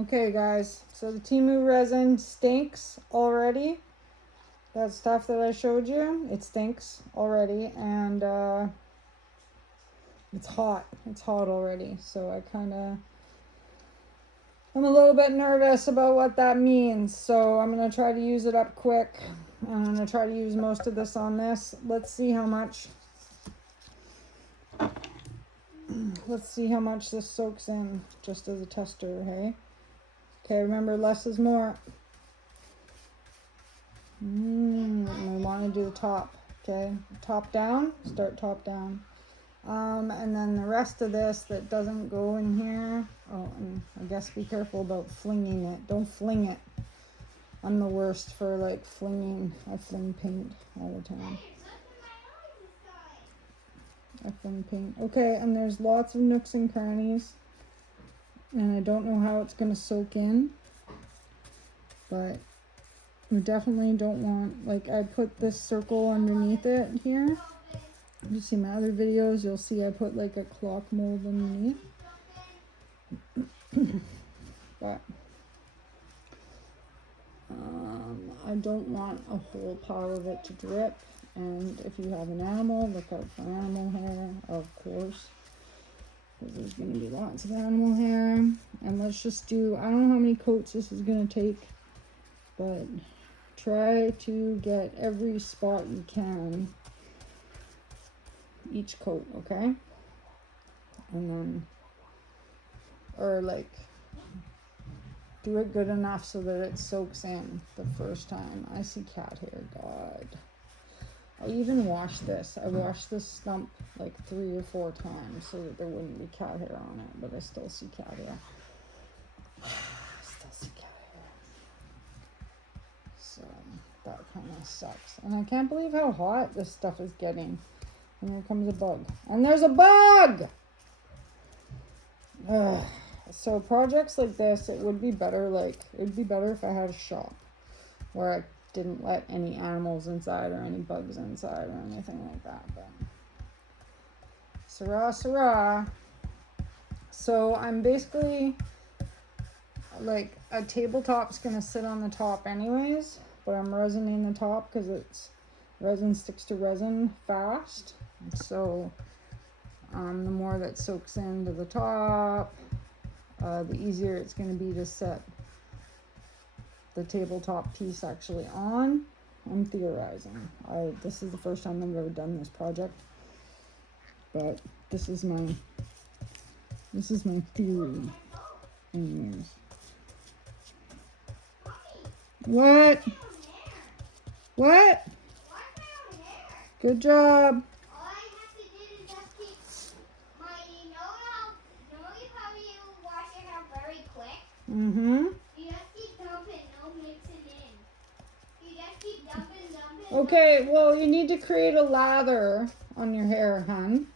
Okay guys, so the Temu resin stinks already. That stuff that I showed you, it stinks already, and it's hot. It's hot already, so I'm a little bit nervous about what that means. So I'm gonna try to use it up quick. I'm gonna try to use most of this on this. Let's see how much this soaks in, just as a tester, hey? Okay, remember, less is more. We want to do the top, okay? Top down, start top down. And then the rest of this that doesn't go in here, oh, and I guess be careful about flinging it. Don't fling it. I'm the worst for like flinging. I fling paint all the time. I fling paint. Okay, and there's lots of nooks and crannies. And I don't know how it's going to soak in. But we definitely don't want, like, I put this circle underneath it here. If you see my other videos, you'll see I put like a clock mold underneath. But I don't want a whole pile of it to drip. And if you have an animal, look out for animal hair, of course, because there's going to be lots of animal hair. And let's just do, I don't know how many coats this is going to take, but try to get every spot you can each coat, okay? And then, or like, do it good enough so that it soaks in the first time. I see cat hair, God. I even washed this. I washed this stump like 3 or 4 times so that there wouldn't be cat hair on it, but I still see cat hair. So that kind of sucks. And I can't believe how hot this stuff is getting. And here comes a bug. And there's a bug! Ugh. So projects like this, it would be better if I had a shop where I didn't let any animals inside or any bugs inside or anything like that. But Sarah. So I'm basically like, a tabletop's gonna sit on the top anyways, but I'm resining the top because resin sticks to resin fast. So the more that soaks into the top, the easier it's going to be to set the tabletop piece actually on. I'm theorizing. This is the first time I've ever done this project, but this is my theory. Anyways. What? What? Good job. All I have to do is just keep my, you know how you wash your hair very quick? Mm-hmm. You just keep dumping, no mixing in. You just keep dumping. Okay, well, you need to create a lather on your hair, hun.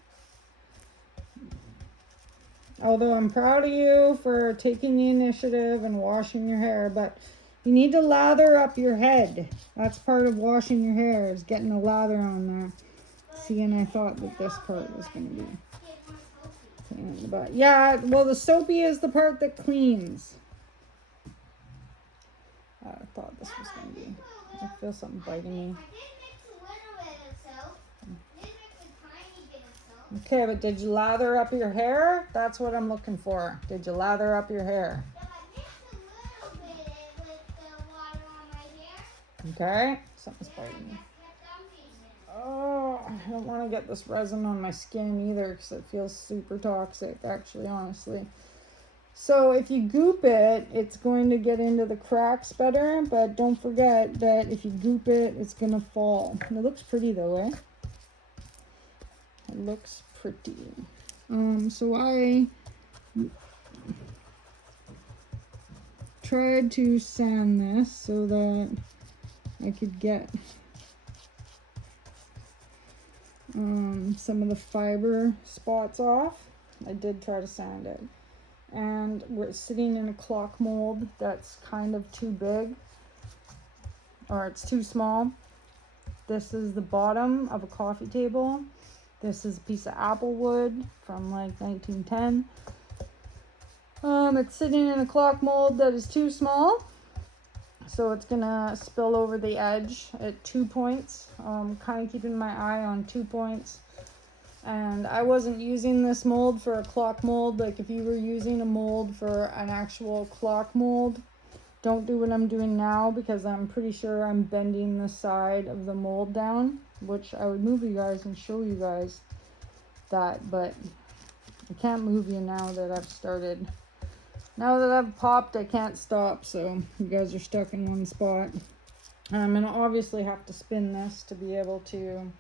Although I'm proud of you for taking the initiative and washing your hair, but you need to lather up your head. That's part of washing your hair, is getting a lather on there. See, and I thought that this part was going to be clean in the butt. Yeah, well, the soapy is the part that cleans. I thought this was going to be... I feel something biting me. Okay, but did you lather up your hair? That's what I'm looking for. Did you lather up your hair? Okay, something's biting me. Oh, I don't want to get this resin on my skin either because it feels super toxic, actually, honestly. So if you goop it, it's going to get into the cracks better, but don't forget that if you goop it, it's going to fall. It looks pretty though, eh? It looks pretty. So I tried to sand this so that I could get some of the fiber spots off. I did try to sand it. And we're sitting in a clock mold that's kind of too big, or it's too small. This is the bottom of a coffee table. This is a piece of apple wood from like 1910. It's sitting in a clock mold that is too small, so it's gonna spill over the edge at 2 points. Kind of keeping my eye on 2 points. And I wasn't using this mold for a clock mold. Like if you were using a mold for an actual clock mold, don't do what I'm doing now, because I'm pretty sure I'm bending the side of the mold down, which I would move you guys and show you guys that, but I can't move you now that I've started. Now that I've popped, I can't stop, so you guys are stuck in one spot. And I'm gonna obviously have to spin this to be able to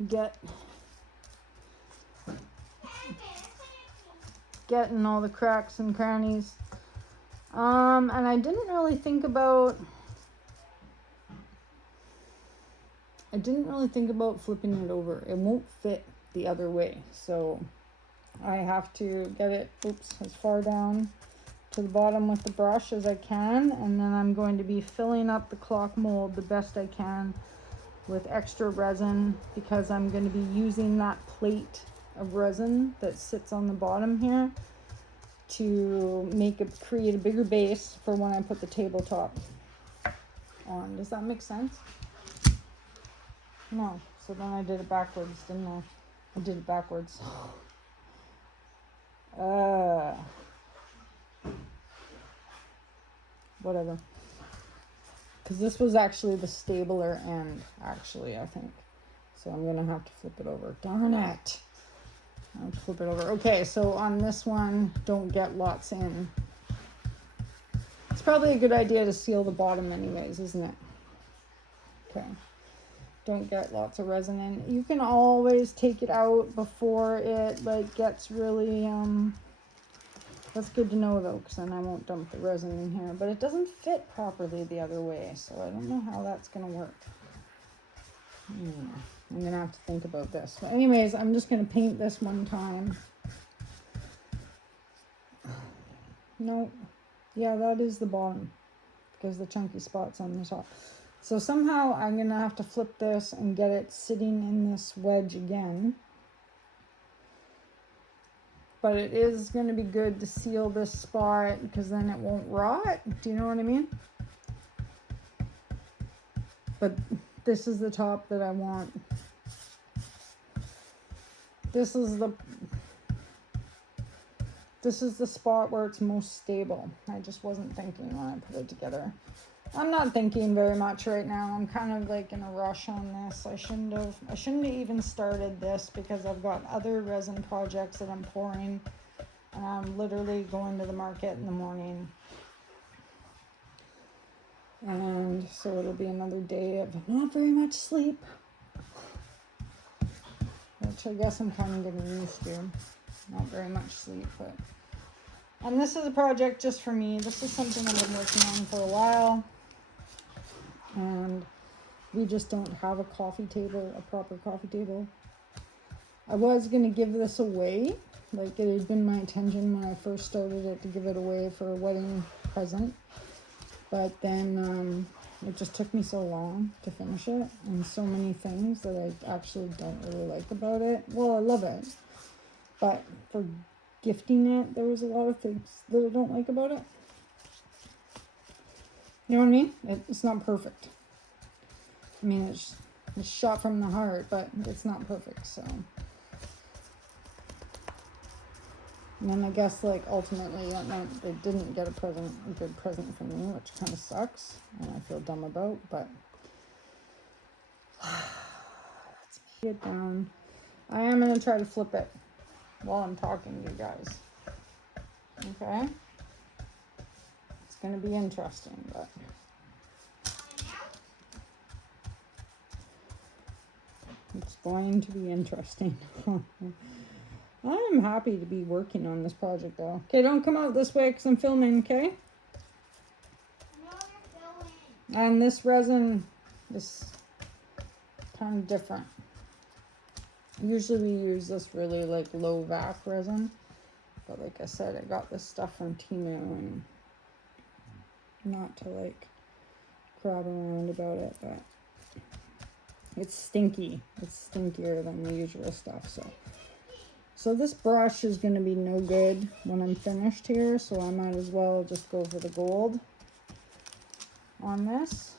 get in all the cracks and crannies. And I didn't really think about flipping it over. It won't fit the other way, so I have to get it as far down to the bottom with the brush as I can, and then I'm going to be filling up the clock mold the best I can with extra resin, because I'm going to be using that plate of resin that sits on the bottom here to create a bigger base for when I put the tabletop on. Does that make sense? No. So then I did it backwards, didn't I? I did it backwards. Whatever. Because this was actually the stabler end, actually, I think. So I'm going to have to flip it over. Darn it. I have to flip it over. Okay, so on this one, don't get lots in. It's probably a good idea to seal the bottom anyways, isn't it? Okay. Don't get lots of resin in. You can always take it out before it gets really, that's good to know though, because then I won't dump the resin in here. But it doesn't fit properly the other way, so I don't know how that's going to work. I'm going to have to think about this. But anyways, I'm just going to paint this one time. No. Yeah, that is the bottom, because the chunky spot's on the top. So somehow I'm going to have to flip this and get it sitting in this wedge again. But it is going to be good to seal this spot, because then it won't rot. Do you know what I mean? But this is the top that I want. This is the spot where it's most stable. I just wasn't thinking when I put it together. I'm not thinking very much right now. I'm kind of like in a rush on this. I shouldn't have even started this, because I've got other resin projects that I'm pouring, and I'm literally going to the market in the morning. And so it'll be another day of not very much sleep, which I guess I'm kind of getting used to. Not very much sleep, but... And this is a project just for me. This is something I've been working on for a while. And we just don't have a coffee table, a proper coffee table. I was going to give this away. Like, it had been my intention when I first started it to give it away for a wedding present. But then it just took me so long to finish it, and so many things that I actually don't really like about it. Well, I love it, but for gifting it, there was a lot of things that I don't like about it. You know what I mean? It's not perfect. I mean, it's shot from the heart, but it's not perfect, so. And then I guess, like, ultimately that meant they didn't get a good present from me, which kind of sucks, and I feel dumb about, but. Let's get down. I am going to try to flip it while I'm talking to you guys. Okay? It's going to be interesting, but. It's going to be interesting. I'm happy to be working on this project, though. Okay, don't come out this way because I'm filming, okay? No, you're filming. And this resin is kind of different. Usually we use this really, like, low vac resin. But like I said, I got this stuff from Temu, and not to, like, crab around about it, but it's stinky. It's stinkier than the usual stuff, so. So this brush is going to be no good when I'm finished here, so I might as well just go for the gold on this.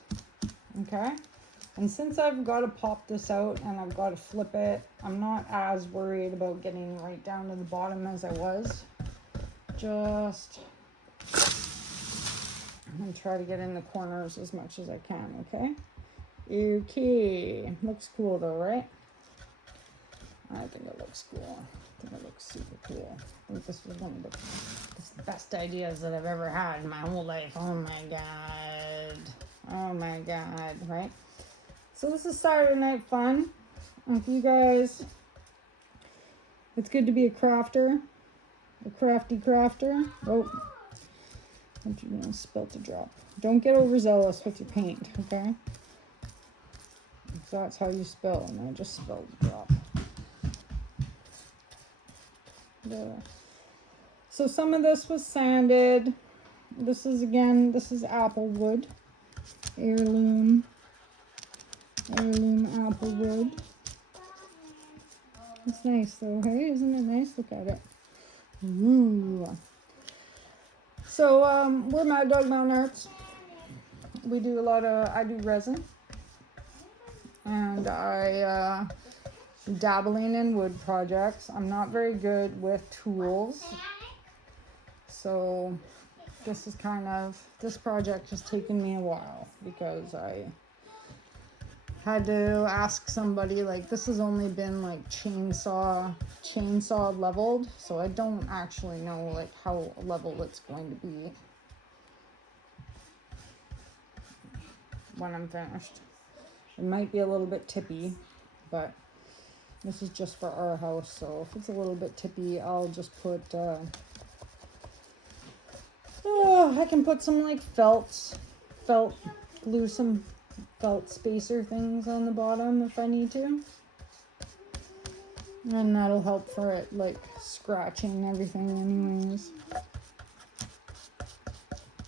Okay. And since I've got to pop this out and I've got to flip it, I'm not as worried about getting right down to the bottom as I was. Just I'm going to try to get in the corners as much as I can, okay? Okay. Looks cool though, right? I think it looks cool. I think it looks super cool. I think this was one of the best ideas that I've ever had in my whole life. Oh my god. Oh my god, right? So this is Saturday Night Fun. If you guys, it's good to be a crafter. A crafty crafter. Oh, don't you want to spill the drop. Don't get overzealous with your paint, okay? So that's how you spill, and I just spilled the drop. There. So some of this was sanded. This is apple wood. Heirloom apple wood. It's nice though, hey? Isn't it nice? Look at it. Ooh. So we're Mad Dog Mountain Arts. I do resin. And I dabbling in wood projects. I'm not very good with tools. So this project has taken me a while because I had to ask somebody, like, this has only been like chainsaw leveled, so I don't actually know like how level it's going to be when I'm finished. It might be a little bit tippy, but this is just for our house, so if it's a little bit tippy, I'll just put I can put some like glue some felt spacer things on the bottom if I need to. And that'll help for it like scratching everything anyways.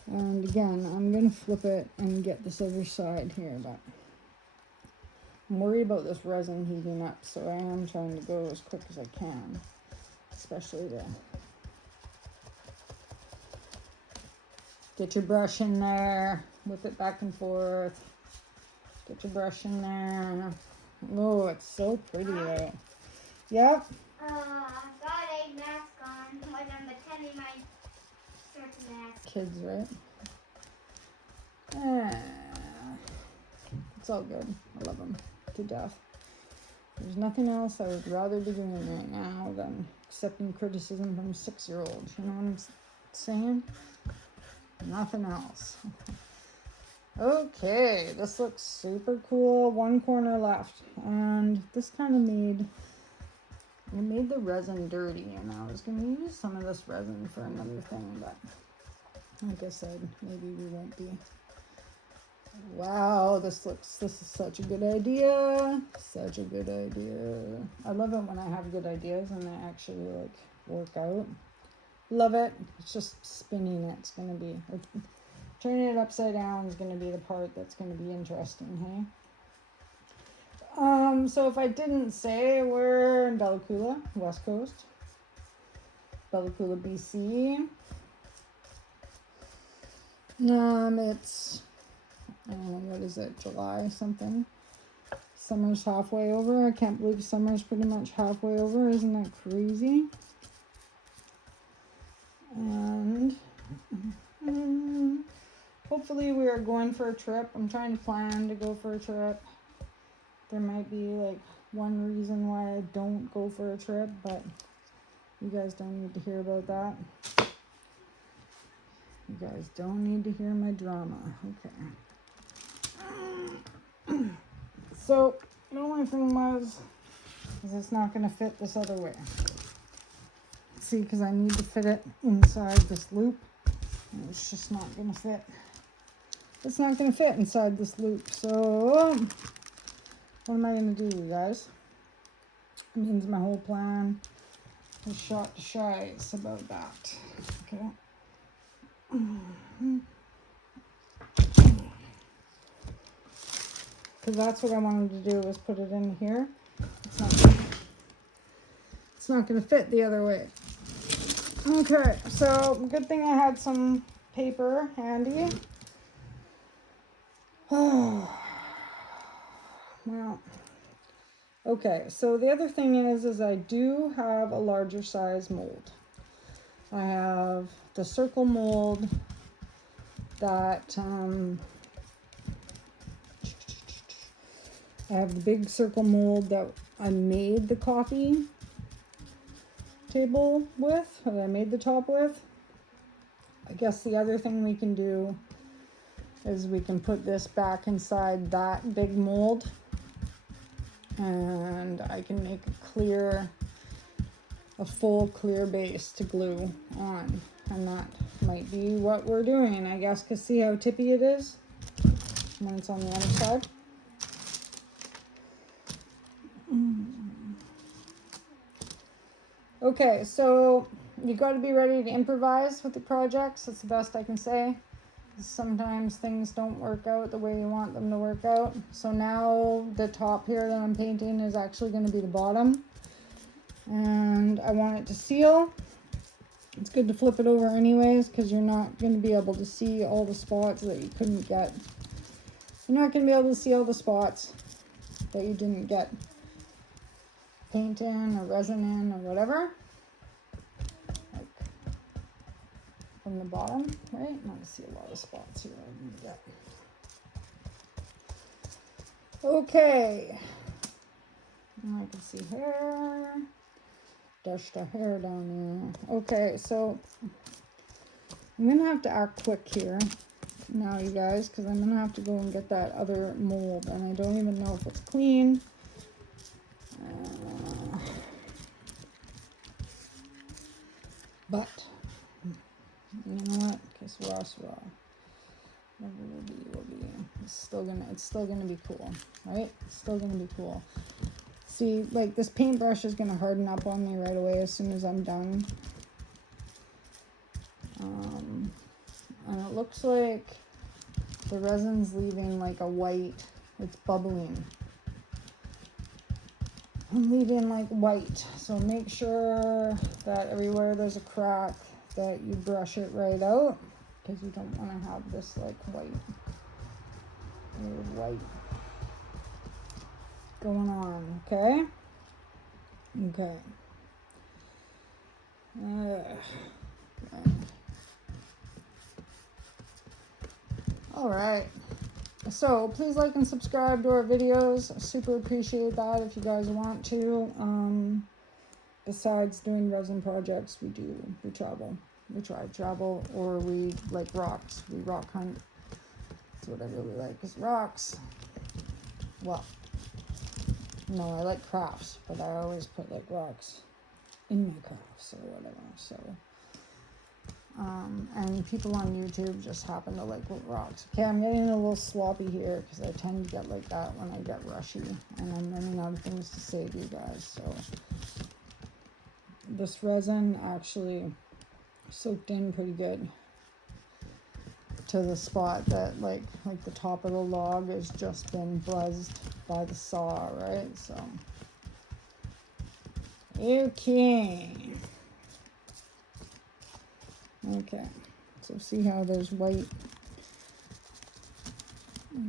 And again, I'm gonna flip it and get this other side here, but I'm worried about this resin heating up, so I am trying to go as quick as I can, especially to get your brush in there, whip it back and forth. Get your brush in there. Oh, it's so pretty though. Yep. Got a mask on when I'm attending my church mask. Kids, right? Ah, it's all good. I love them to death. There's nothing else I would rather be doing right now than accepting criticism from 6-year-olds. You know what I'm saying? Nothing else. Okay, this looks super cool. One corner left, and this kind of made the resin dirty, and I was gonna use some of this resin for another thing, but like I said, maybe we won't be. Wow, this is such a good idea. Such a good idea. I love it when I have good ideas and they actually like work out. Love it. It's just spinning it. It's gonna be turning it upside down is going to be the part that's going to be interesting, hey? So if I didn't say, we're in Bella Coola, West Coast. Bella Coola, BC. It's, I don't know, what is it, July something? Summer's halfway over. I can't believe summer's pretty much halfway over. Isn't that crazy? And hopefully we are going for a trip. I'm trying to plan to go for a trip. There might be like one reason why I don't go for a trip, but you guys don't need to hear about that. You guys don't need to hear my drama. Okay. So the only thing is it's not going to fit this other way. See, because I need to fit it inside this loop. And it's just not going to fit. It's not going to fit inside this loop. So what am I going to do, you guys? It means my whole plan is shot to shites about that. Okay. Because that's what I wanted to do, was put it in here. it's not going to fit the other way. Okay, so good thing I had some paper handy. Well, okay, so the other thing is I do have a larger size mold. I have the circle mold that I have the big circle mold that I made the coffee table with, that I made the top with. I guess the other thing we can do is we can put this back inside that big mold, and I can make a full clear base to glue on, and that might be what we're doing, I guess, because see how tippy it is when it's on the other side. Okay, so you got to be ready to improvise with the projects. That's the best I can say. Sometimes things don't work out the way you want them to work out. So now the top here that I'm painting is actually going to be the bottom, and I want it to seal. It's good to flip it over anyways, because you're not going to be able to see all the spots that you couldn't get. You're not going to be able to see all the spots that you didn't get paint in or resin in or whatever. Like from the bottom, right? I'm going to see a lot of spots here. Yeah. Okay. Now I can see hair. Dash the hair down there. Okay, so I'm going to have to act quick here now, you guys, because I'm going to have to go and get that other mold, and I don't even know if it's clean. But you know what? Because raw's raw. Whatever will be. It's still gonna be cool, right? It's still gonna be cool. See, like this paintbrush is gonna harden up on me right away as soon as I'm done. And it looks like the resin's leaving like a white. It's bubbling. I'm leaving like white, so make sure that everywhere there's a crack that you brush it right out, because you don't want to have this like white going on. Okay. All right. So please like and subscribe to our videos. I super appreciate that if you guys want to. Besides doing resin projects, we travel. We try to travel, or we like rocks. We rock hunt. That's what I really like, is rocks. Well, no, I like crafts, but I always put like rocks in my crafts or whatever. So, and people on YouTube just happen to like rocks. Okay, I'm getting a little sloppy here because I tend to get like that when I get rushy, and I'm running out of things to say to you guys. So this resin actually soaked in pretty good to the spot that like the top of the log has just been buzzed by the saw, right? So okay, so see how there's white?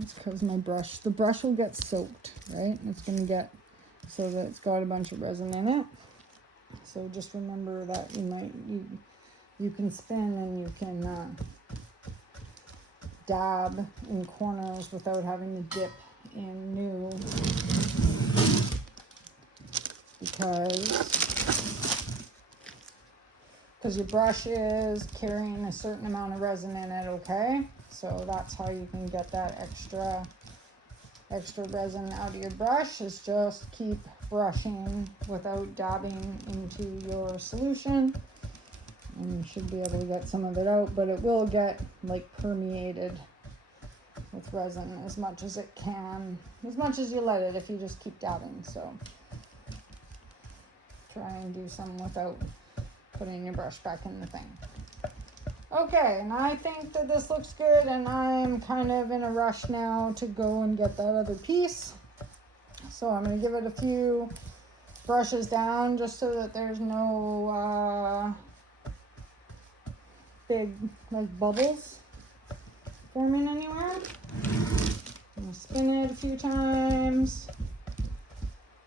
It's because the brush will get soaked, right? It's going to get so that it's got a bunch of resin in it. So just remember that you can spin and you can dab in corners without having to dip in new, because your brush is carrying a certain amount of resin in it. Okay, so that's how you can get that extra resin out of your brush, is just keep brushing without dabbing into your solution, and you should be able to get some of it out, but it will get like permeated with resin as much as it can, as much as you let it, if you just keep dabbing. So try and do some without putting your brush back in the thing. Okay, and I think that this looks good, and I'm kind of in a rush now to go and get that other piece. So I'm going to give it a few brushes down just so that there's no big like bubbles forming anywhere. I'm gonna spin it a few times.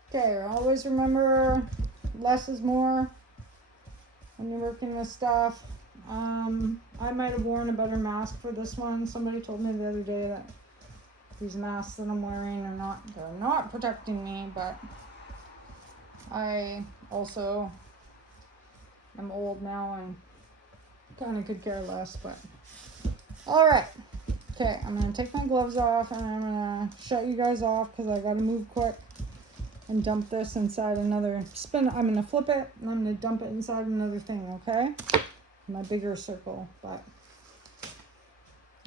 Okay, always remember less is more when you're working with stuff. I might have worn a better mask for this one. Somebody told me the other day that these masks that I'm wearing they're not protecting me, but I also am old now and kind of could care less, but all right. Okay, I'm gonna take my gloves off and I'm gonna shut you guys off because I gotta move quick and dump this inside another spin. I'm gonna flip it and I'm gonna dump it inside another thing, okay? My bigger circle, but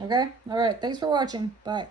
okay. All right, thanks for watching. Bye.